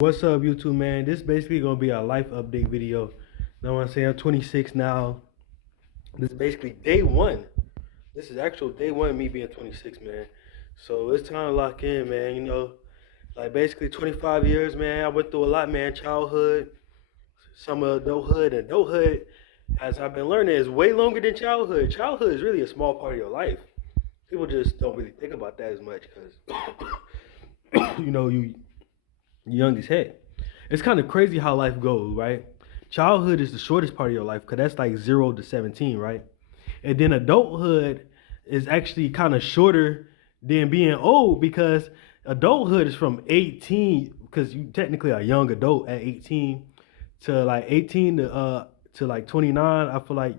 What's up, YouTube, man? This is basically gonna be a life update video. Know what I'm saying? I'm 26 now. This is basically day one. This is actual day one of me being 26, man. So it's time to lock in, man. Like basically 25 years, man. I went through a lot, man. Childhood, some adulthood, and adulthood, as I've been learning, is way longer than childhood. Childhood is really a small part of your life. People just don't really think about that as much because you young as heck. It's kind of crazy how life goes, right? Childhood is the shortest part of your life because that's like 0 to 17, right? And then adulthood is actually kind of shorter than being old because adulthood is from 18 because you technically a young adult at 18 to like 18 to like 29. I feel like,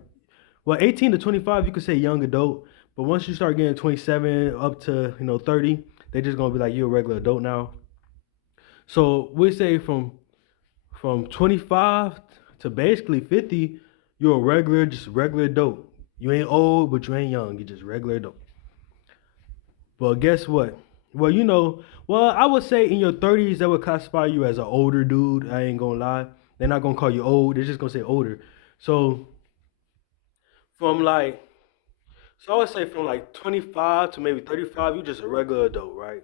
well, 18 to 25 you could say young adult, but once you start getting 27 up to 30, they just gonna be like you're a regular adult now. So we say from 25 to basically 50, you're a regular, just regular adult. You ain't old, but you ain't young. You're just regular adult. But guess what? Well, I would say in your 30s, that would classify you as an older dude. I ain't gonna lie. They're not gonna call you old. They're just gonna say older. So from like, so I would say from like 25 to maybe 35, you just a regular adult, right?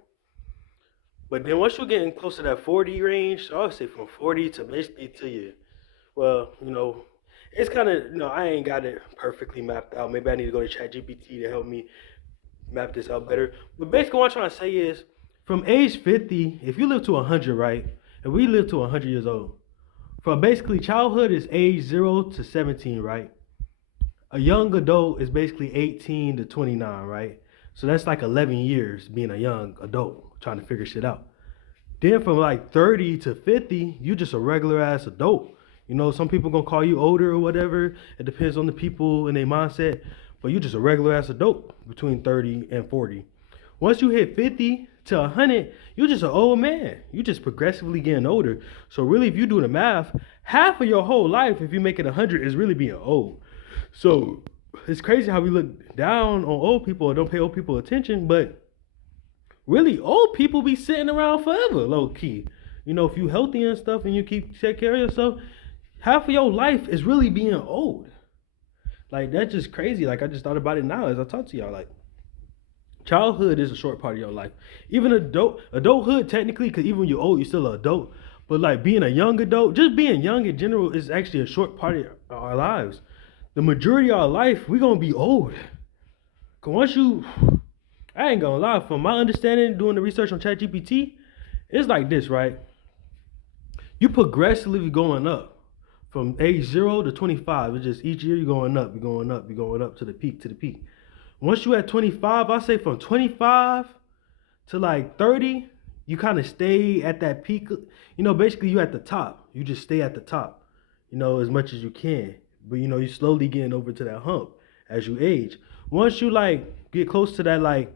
But then once you're getting close to that 40 range, so I would say from 40 to basically to you. Well, it's kind of, I ain't got it perfectly mapped out. Maybe I need to go to ChatGPT to help me map this out better. But basically, what I'm trying to say is from age 50, if you live to 100, right? If we live to 100 years old, from basically childhood is age 0 to 17, right? A young adult is basically 18 to 29, right? So that's like 11 years being a young adult trying to figure shit out. Then from like 30 to 50, you just a regular ass adult. Some people gonna call you older or whatever. It depends on the people and their mindset. But you just a regular ass adult between 30 and 40. Once you hit 50 to 100, you just an old man. You just progressively getting older. So really, if you do the math, half of your whole life, if you make it 100, is really being old. So it's crazy how we look down on old people or don't pay old people attention, but really old people be sitting around forever, low key. If you healthy and stuff and you keep take care of yourself, half of your life is really being old. Like that's just crazy. Like I just thought about it now as I talk to y'all. Like childhood is a short part of your life. Even adulthood technically, because even when you're old, you're still an adult. But like being a young adult, just being young in general is actually a short part of our lives. The majority of our life, we're gonna be old. Cause once you, I ain't gonna lie, from my understanding, doing the research on ChatGPT, it's like this, right? You progressively going up from age 0 to 25. It's just each year you're going up, you're going up, you're going up to the peak, to the peak. Once you're at 25, I say from 25 to like 30, you kind of stay at that peak. Basically you at the top. You just stay at the top, as much as you can. But you slowly getting over to that hump as you age. Once you like get close to that, like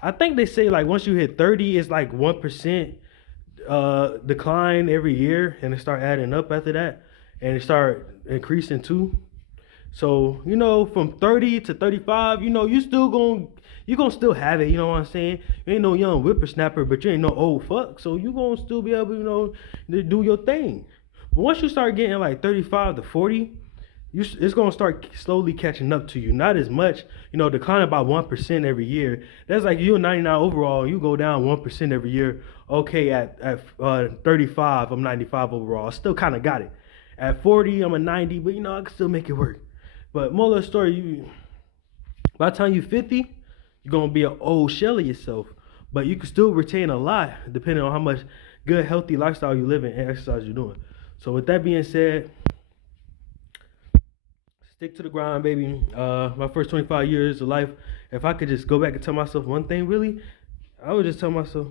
I think they say like once you hit 30, it's like 1% decline every year, and it start adding up after that, and it start increasing too. So from 30 to 35, you gonna still have it. You know what I'm saying? You ain't no young whippersnapper, but you ain't no old fuck. So you gonna still be able, to do your thing. But once you start getting like 35 to 40, it's gonna start slowly catching up to you. Not as much, declining by 1% every year. That's like you're 99 overall, you go down 1% every year. Okay, at 35, I'm 95 overall. I still kind of got it. At 40, I'm a 90, but I can still make it work. But more of the story, by the time you're 50, you're gonna be an old shell of yourself. But you can still retain a lot depending on how much good, healthy lifestyle you live in and exercise you're doing. So with that being said, stick to the grind, baby. My first 25 years of life, if I could just go back and tell myself one thing, really, I would just tell myself,